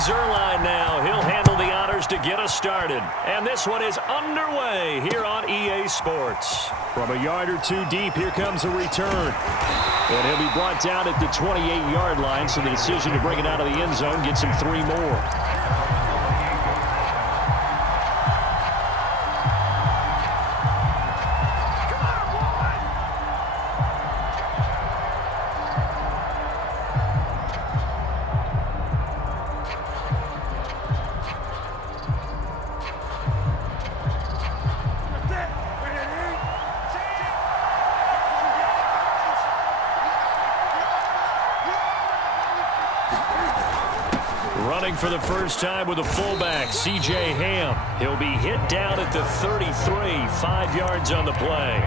Zerline now. He'll handle the honors to get us started. And this one is underway here on EA Sports. From a yard or two deep, here comes a return. And he'll be brought down at the 28-yard line, so the decision to bring it out of the end zone gets him 3 more. Running for the first time with a fullback, C.J. Ham. He'll be hit down at the 33, 5 yards on the play.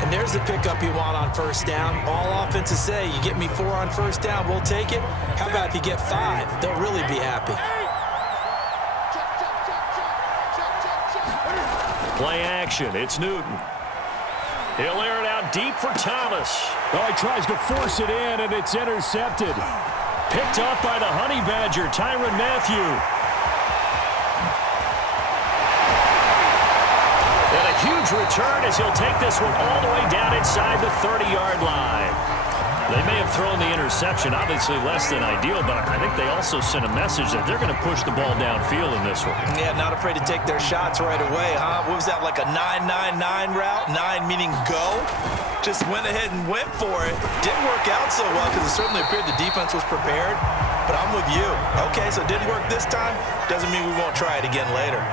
And there's the pickup you want on first down. All offenses say, you get me 4 on first down, we'll take it. How about if you get 5? They'll really be happy. Play action, it's Newton. He'll air it out deep for Thomas. Oh, he tries to force it in, and it's intercepted. Picked off by the Honey Badger, Tyrann Mathieu. And a huge return as he'll take this one all the way down inside the 30-yard line. They may have thrown the interception, obviously less than ideal, but I think they also sent a message that they're going to push the ball downfield in this one. Yeah, not afraid to take their shots right away, huh? What was that, like a 9-9-9 route? 9 meaning go? Just went ahead and went for it. Didn't work out so well because it certainly appeared the defense was prepared, but I'm with you. Okay, so it didn't work this time. Doesn't mean we won't try it again later.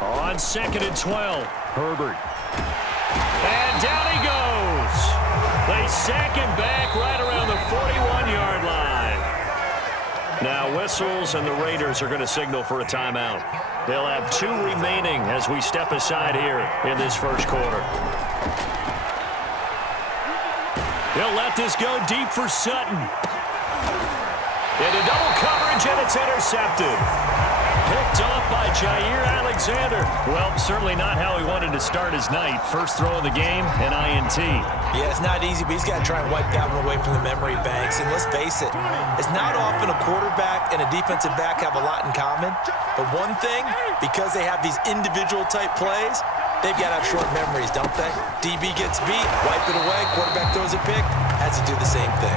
On 2nd and 12, Herbert. And down he goes. They sack him back right around the 41-yard line. Now whistles, and the Raiders are going to signal for a timeout. They'll have 2 remaining as we step aside here in this first quarter. They'll let this go deep for Sutton. Into double coverage, and it's intercepted. Picked off by Jair Alexander. Well, certainly not how he wanted to start his night. First throw of the game, an INT. Yeah, it's not easy, but he's got to try and wipe that one away from the memory banks. And let's face it, it's not often a quarterback and a defensive back have a lot in common. But one thing, because they have these individual type plays, they've got to have short memories, don't they? DB gets beat, wipe it away, quarterback throws a pick, has to do the same thing.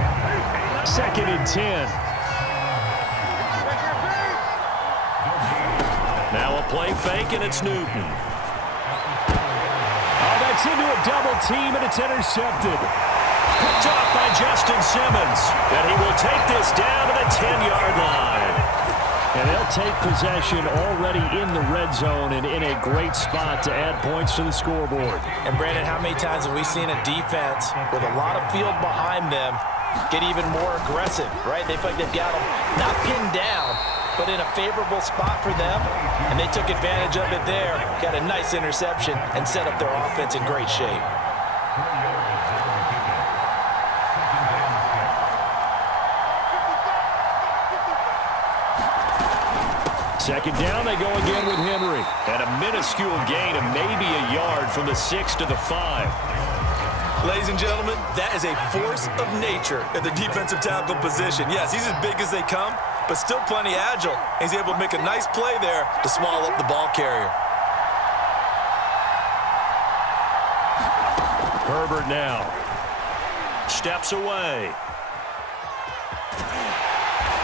2nd and 10. Now a play fake, and it's Newton. Oh, that's into a double team, and it's intercepted. Picked off by Justin Simmons. And he will take this down to the 10-yard line. And they'll take possession already in the red zone and in a great spot to add points to the scoreboard. And, Brandon, how many times have we seen a defense with a lot of field behind them get even more aggressive, right? They feel like they've got them not pinned down, but in a favorable spot for them, and they took advantage of it there, got a nice interception, and set up their offense in great shape. Second down, they go again with Henry. And a minuscule gain of maybe a yard from the 6 to the 5. Ladies and gentlemen, that is a force of nature at the defensive tackle position. Yes, he's as big as they come, but still plenty agile. He's able to make a nice play there to swallow up the ball carrier. Herbert now steps away.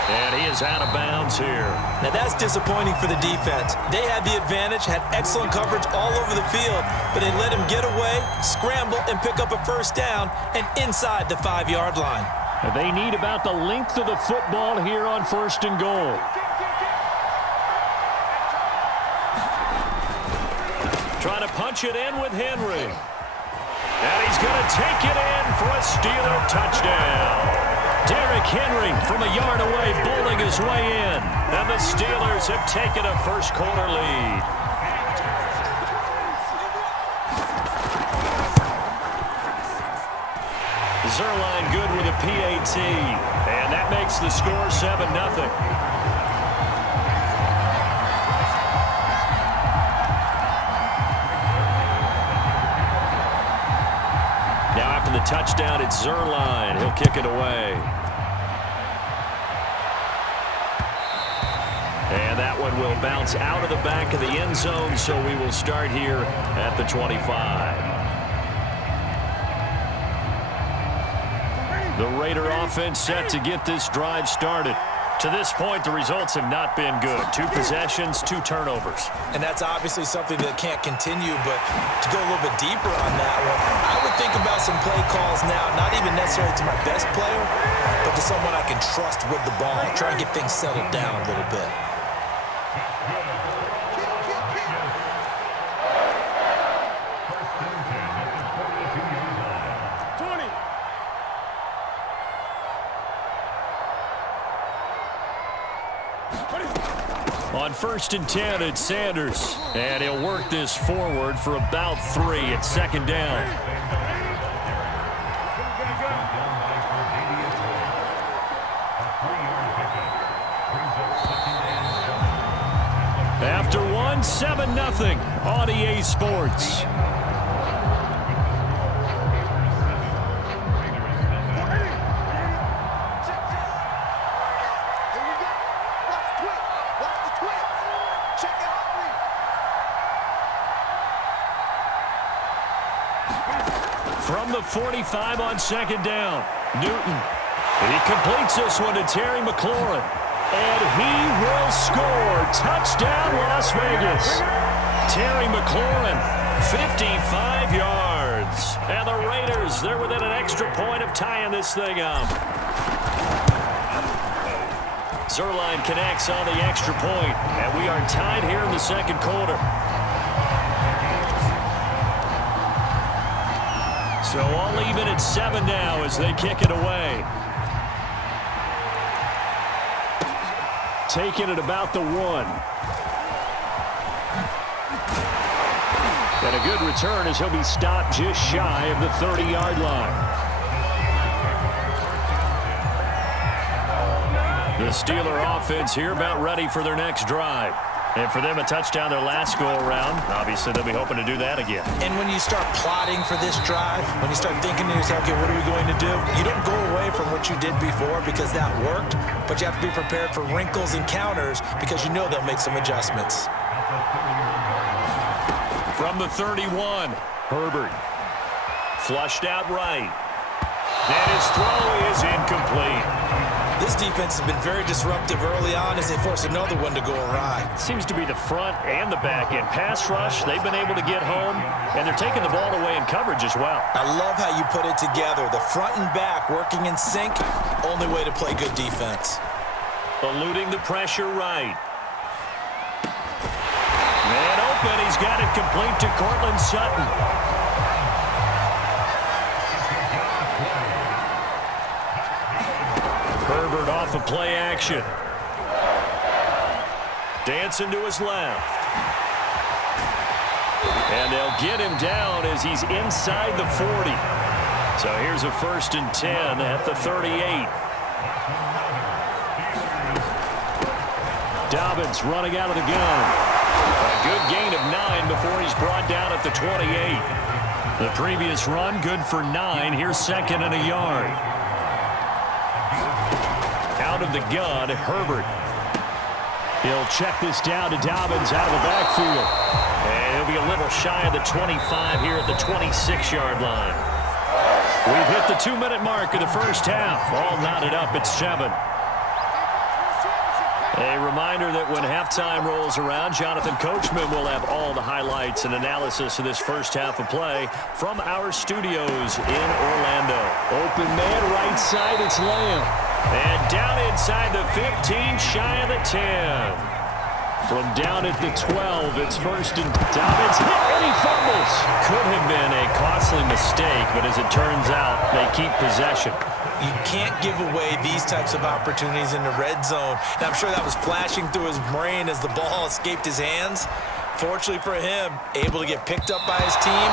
And he is out of bounds here. Now that's disappointing for the defense. They had the advantage, had excellent coverage all over the field, but they let him get away, scramble, and pick up a first down and inside the 5-yard line. They need about the length of the football here on 1st and goal. Trying to punch it in with Henry. And he's going to take it in for a Steeler touchdown. Derrick Henry from a yard away bowling his way in. And the Steelers have taken a first quarter lead. Zerline good with a PAT. And that makes the score 7-0. Now after the touchdown, it's Zerline. He'll kick it away. And that one will bounce out of the back of the end zone, so we will start here at the 25. The Raider offense set to get this drive started. To this point, the results have not been good. 2 possessions, 2 turnovers. And that's obviously something that can't continue, but to go a little bit deeper on that one, I would think about some play calls now, not even necessarily to my best player, but to someone I can trust with the ball, try and get things settled down a little bit. On 1st and 10, it's Sanders. And he'll work this forward for about 3. It's 2nd down. After 1, 7-0 on EA Sports. From the 45 on 2nd down, Newton. He completes this one to Terry McLaurin. And he will score. Touchdown, Las Vegas. Terry McLaurin, 55 yards. And the Raiders, they're within an extra point of tying this thing up. Zerline connects on the extra point, and we are tied here in the 2nd quarter. So all even at 7 now as they kick it away. Taking it about the 1. And a good return as he'll be stopped just shy of the 30-yard line. The Steeler offense here about ready for their next drive. And for them, a touchdown their last go-around. Obviously, they'll be hoping to do that again. And when you start plotting for this drive, when you start thinking to yourself, okay, what are we going to do? You don't go away from what you did before because that worked, but you have to be prepared for wrinkles and counters because you know they'll make some adjustments. From the 31, Herbert. Flushed out right. And his throw is incomplete. This defense has been very disruptive early on as they force another one to go awry. Seems to be the front and the back end. Pass rush, they've been able to get home, and they're taking the ball away in coverage as well. I love how you put it together. The front and back working in sync, only way to play good defense. Eluding the pressure right. Man open, he's got it complete to Cortland Sutton. Herbert off of play action. Dancing to his left. And they'll get him down as he's inside the 40. So here's a 1st and 10 at the 38. Dobbins running out of the gun. A good gain of 9 before he's brought down at the 28. The previous run good for 9. Here's 2nd and a yard. Out of the gun, Herbert. He'll check this down to Dobbins out of the backfield. And he'll be a little shy of the 25 here at the 26-yard line. We've hit the 2-minute mark of the first half. All knotted up at 7. A reminder that when halftime rolls around, Jonathan Coachman will have all the highlights and analysis of this first half of play from our studios in Orlando. Open man, right side, it's Lamb. And down inside the 15, shy of the 10. From down at the 12, it's 1st and Dobbins hit, and he fumbles. Could have been a costly mistake, but as it turns out, they keep possession. You can't give away these types of opportunities in the red zone. And I'm sure that was flashing through his brain as the ball escaped his hands. Fortunately for him, able to get picked up by his team,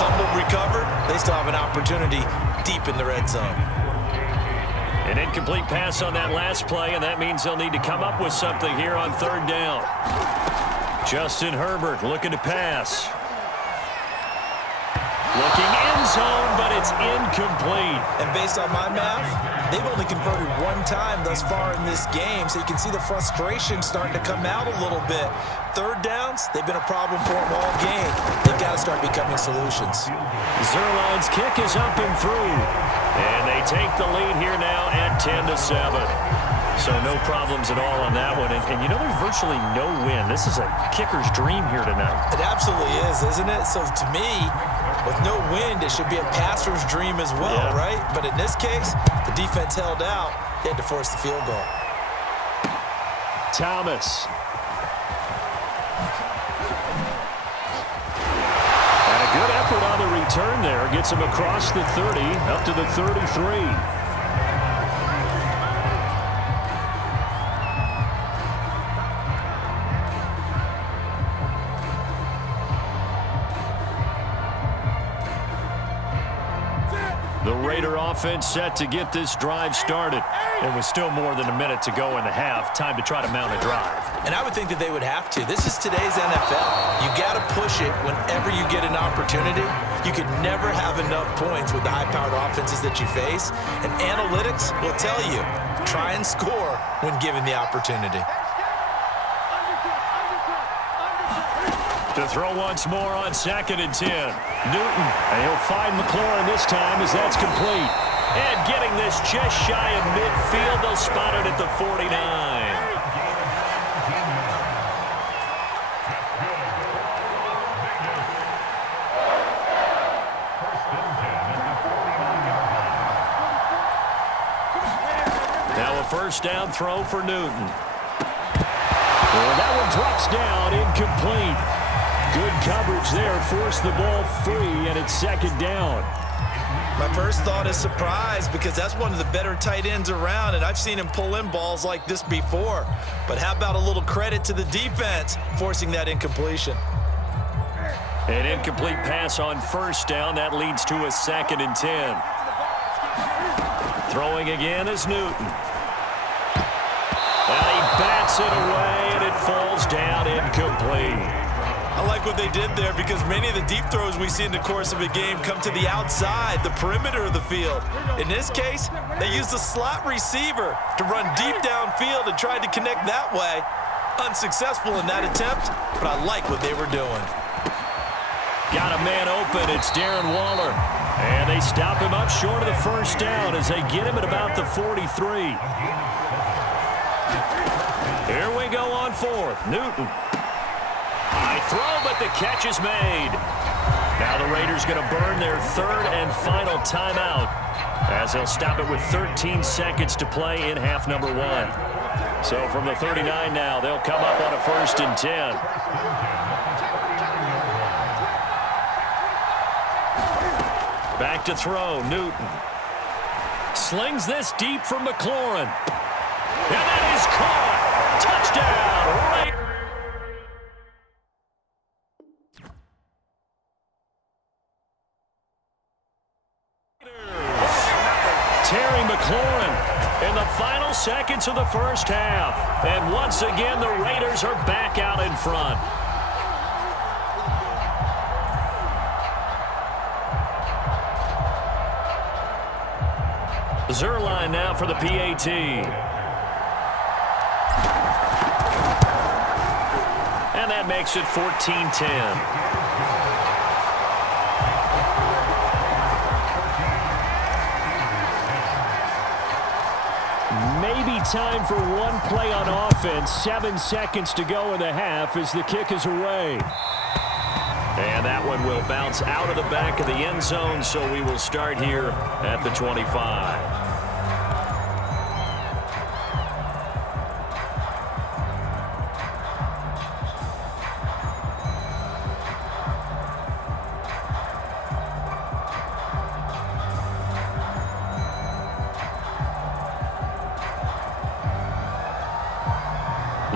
fumbled, recovered. They still have an opportunity deep in the red zone. An incomplete pass on that last play, and that means they'll need to come up with something here on third down. Justin Herbert looking to pass. Looking end zone, but it's incomplete. And based on my math, they've only converted one time thus far in this game, so you can see the frustration starting to come out a little bit. Third downs, they've been a problem for them all game. They've got to start becoming solutions. Zuerlein's kick is up and through. And they take the lead here now at 10-7. So no problems at all on that one. And you know, there's virtually no win. This is a kicker's dream here tonight. It absolutely is, isn't it? So to me, with no wind, it should be a passer's dream as well, right? But in this case, the defense held out. They had to force the field goal. Thomas. And a good effort on the return there. Gets him across the 30, up to the 33. The Raider offense set to get this drive started. And with still more than a minute to go in the half, time to try to mount a drive. And I would think that they would have to. This is today's NFL. You got to push it whenever you get an opportunity. You could never have enough points with the high-powered offenses that you face. And analytics will tell you, try and score when given the opportunity. To throw once more on 2nd and 10. Newton, and he'll find McLaurin this time as that's complete. And getting this just shy of midfield, they'll spot it at the 49. Now a first down throw for Newton. Well, that one drops down, incomplete. Good coverage there, forced the ball free, and it's 2nd down. My first thought is surprise because that's one of the better tight ends around, and I've seen him pull in balls like this before. But how about a little credit to the defense forcing that incompletion? An incomplete pass on first down. That leads to a 2nd and 10. Throwing again is Newton. And he bats it away, and it falls down incomplete. I like what they did there because many of the deep throws we see in the course of a game come to the outside, the perimeter of the field. In this case, they used a slot receiver to run deep downfield and tried to connect that way. Unsuccessful in that attempt, but I like what they were doing. Got a man open. It's Darren Waller. And they stop him up short of the first down as they get him at about the 43. Here we go on 4th. Newton. High throw, but the catch is made. Now the Raiders going to burn their 3rd and final timeout as they'll stop it with 13 seconds to play in half number 1. So from the 39 now, they'll come up on a 1st and 10. Back to throw, Newton. Slings this deep from McLaurin. And that is caught. Touchdown, Raiders. Terry McLaurin in the final seconds of the first half. And once again, the Raiders are back out in front. Zuerlein now for the PAT. And that makes it 14-10. Maybe time for one play on offense. 7 seconds to go in the half as the kick is away. And that one will bounce out of the back of the end zone, so we will start here at the 25.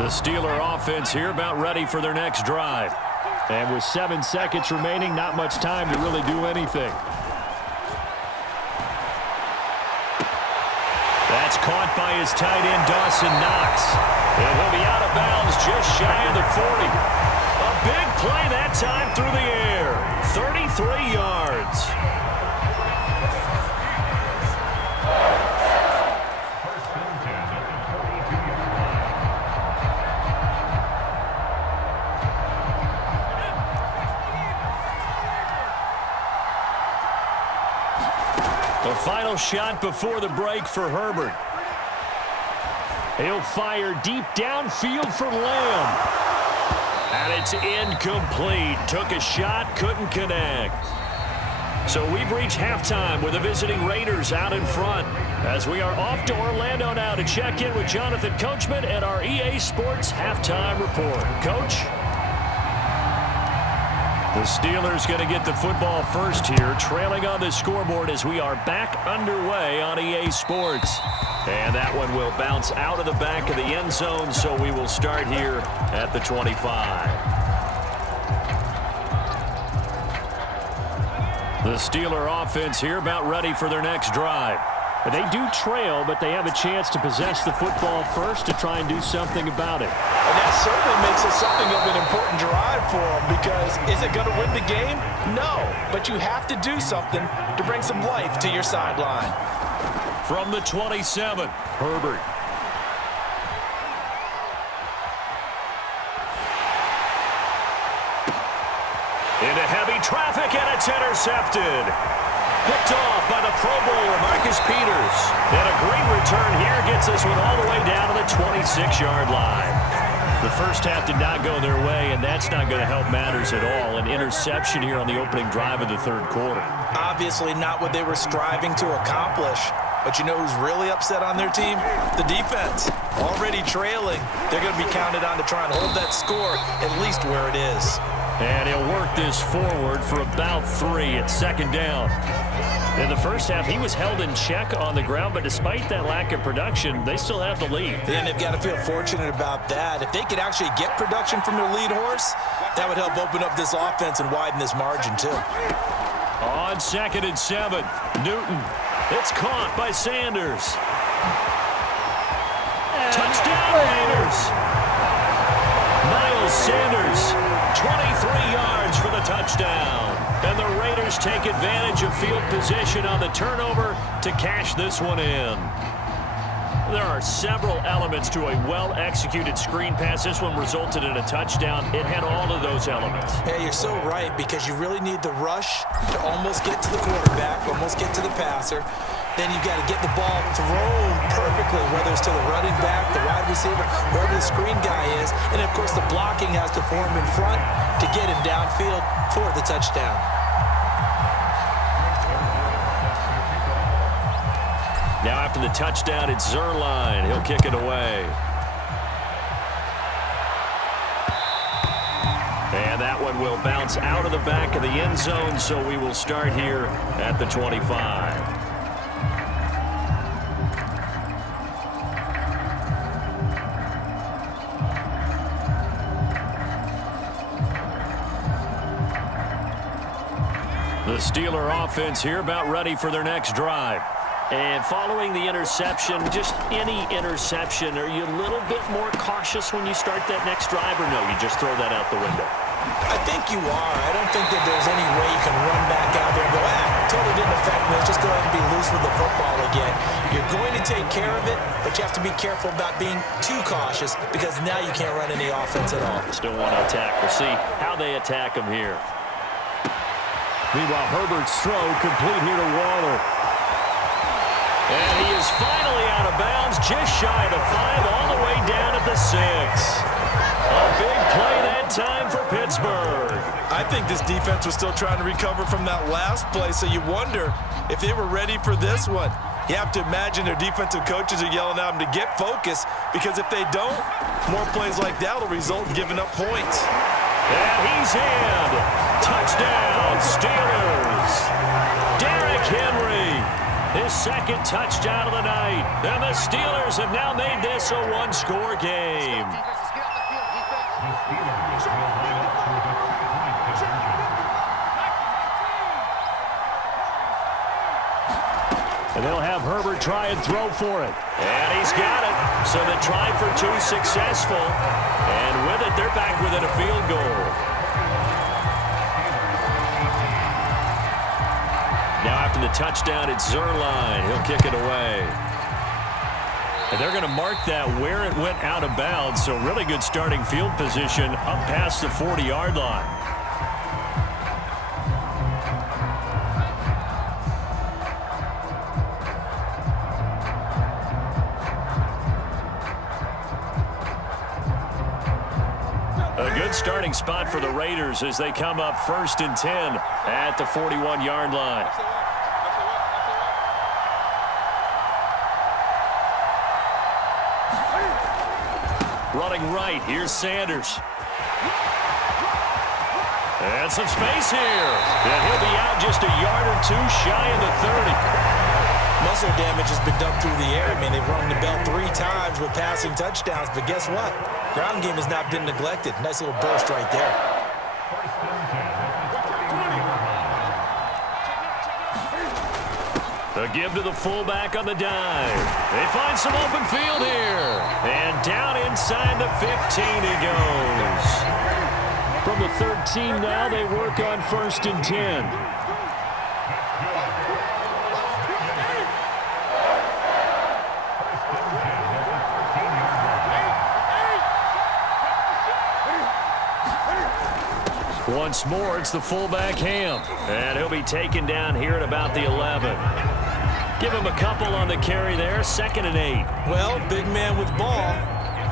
The Steeler offense here about ready for their next drive. And with 7 seconds remaining, not much time to really do anything. That's caught by his tight end, Dawson Knox. And he'll be out of bounds just shy of the 40. A big play that time through the air. 33 yards. The final shot before the break for Herbert. He'll fire deep downfield for Lamb. And it's incomplete. Took a shot, couldn't connect. So we've reached halftime with the visiting Raiders out in front. As we are off to Orlando now to check in with Jonathan Coachman and our EA Sports Halftime Report. Coach? The Steelers going to get the football first here, trailing on the scoreboard as we are back underway on EA Sports. And that one will bounce out of the back of the end zone, so we will start here at the 25. The Steeler offense here about ready for their next drive. They do trail, but they have a chance to possess the football first to try and do something about it. And that certainly makes it something of an important drive for them, because is it going to win the game? No, but you have to do something to bring some life to your sideline. From the 27, Herbert. Into heavy traffic, and it's intercepted. Picked off by the Pro Bowler, Marcus Peters. And a great return here gets this one all the way down to the 26-yard line. The first half did not go their way, and that's not going to help matters at all. An interception here on the opening drive of the third quarter. Obviously not what they were striving to accomplish. But you know who's really upset on their team? The defense. Already trailing. They're going to be counted on to try and hold that score at least where it is. And he'll work this forward for about 3. It's second down. In the first half, he was held in check on the ground, but despite that lack of production, they still have the lead. And they've got to feel fortunate about that. If they could actually get production from their lead horse, that would help open up this offense and widen this margin too. On 2nd and 7, Newton. It's caught by Sanders. Touchdown, Raiders. Miles Sanders, 23 yards for the touchdown. And the Raiders take advantage of field position on the turnover to cash this one in. There are several elements to a well-executed screen pass. This one resulted in a touchdown. It had all of those elements. Yeah, you're so right, because you really need the rush to almost get to the quarterback, almost get to the passer. Then you've got to get the ball thrown perfectly, whether it's to the running back, the wide receiver, wherever the screen guy is. And, of course, the blocking has to form in front to get him downfield for the touchdown. Now after the touchdown, it's Zerline. He'll kick it away. And that one will bounce out of the back of the end zone, so we will start here at the 25. The Steeler offense here about ready for their next drive. And following the interception, just any interception, are you a little bit more cautious when you start that next drive, or no, you just throw that out the window? I think you are. I don't think that there's any way you can run back out there and go, totally didn't affect me. Let's just go ahead and be loose with the football again. You're going to take care of it, but you have to be careful about being too cautious, because now you can't run any offense at all. Still want to attack. We'll see how they attack him here. Meanwhile, Herbert's throw complete here to Waller. And he is finally out of bounds, just shy of the 5, all the way down at the 6. A big play that time for Pittsburgh. I think this defense was still trying to recover from that last play, so you wonder if they were ready for this one. You have to imagine their defensive coaches are yelling at them to get focused, because if they don't, more plays like that will result in giving up points. And he's in. Touchdown, Steelers. Derrick Henry. His second touchdown of the night. And the Steelers have now made this a one-score game. And they'll have Herbert try and throw for it. And he's got it. So the try for two successful. And with it, they're back within a field goal. Now after the touchdown, it's Zuerlein. He'll kick it away. And they're going to mark that where it went out of bounds. So really good starting field position up past the 40-yard line. A good starting spot for the Raiders as they come up 1st and 10 at the 41-yard line. Running right, here's Sanders. And some space here. And he'll be out just a yard or two shy of the 30. Muscle damage has been done through the air. I mean, they've rung the bell 3 times with passing touchdowns, but guess what? Ground game has not been neglected. Nice little burst right there. A give to the fullback on the dive. They find some open field here. And down inside the 15 he goes. From the 13 now, they work on 1st and 10. Once more, it's the fullback Ham. And he'll be taken down here at about the 11. Give him a couple on the carry there, 2nd and 8. Well, big man with ball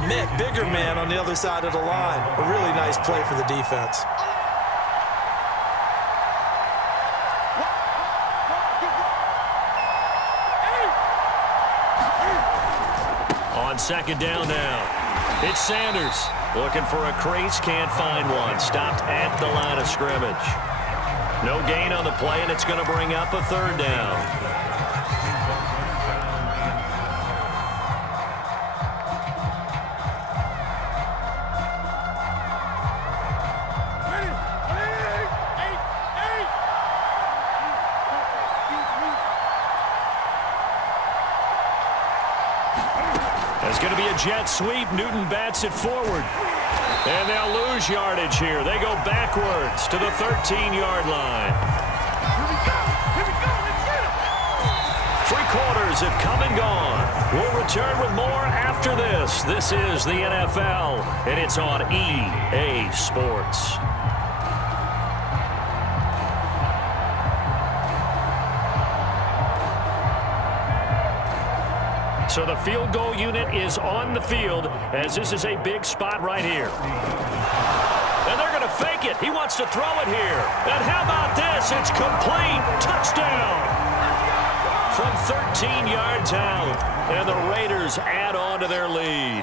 met bigger man on the other side of the line. A really nice play for the defense. On 2nd down now. It's Sanders. Looking for a crease, can't find one. Stopped at the line of scrimmage. No gain on the play, and it's going to bring up a 3rd down. It's going to be a jet sweep. Newton bats it forward. And they'll lose yardage here. They go backwards to the 13-yard line. 3 quarters have come and gone. We'll return with more after this. This is the NFL, and it's on EA Sports. So the field goal unit is on the field as this is a big spot right here. And they're going to fake it. He wants to throw it here. And how about this? It's complete. Touchdown. From 13 yards out. And the Raiders add on to their lead.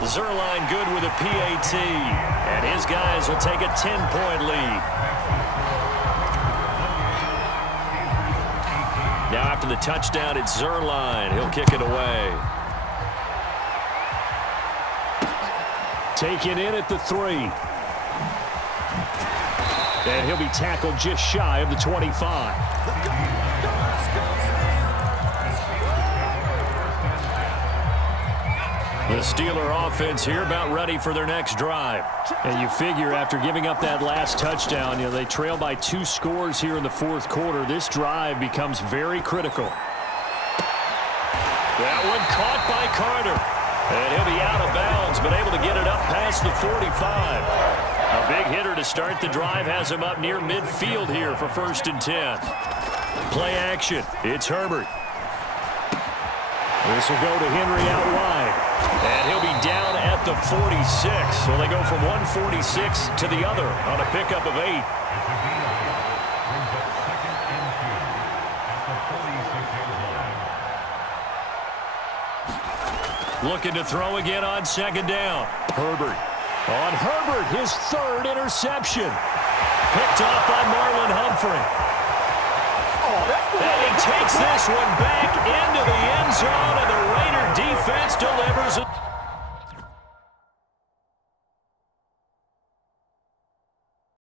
Zuerlein good with a PAT. And his guys will take a 10-point lead. Now after the touchdown, it's Zuerlein. He'll kick it away. Taken in at the 3. And he'll be tackled just shy of the 25. The Steeler offense here about ready for their next drive. And you figure after giving up that last touchdown, they trail by 2 scores here in the 4th quarter. This drive becomes very critical. That one caught by Carter. And he'll be out of bounds, but able to get it up past the 45. A big hitter to start the drive has him up near midfield here for 1st and 10. Play action. It's Herbert. This will go to Henry out wide. And he'll be down at the 46. So they go from 146 to the other on a pickup of 8. Looking to throw again on 2nd down. Herbert. On Herbert, his 3rd interception. Picked off by Marlon Humphrey. And he takes this one back into the end zone, and the Raider defense delivers it.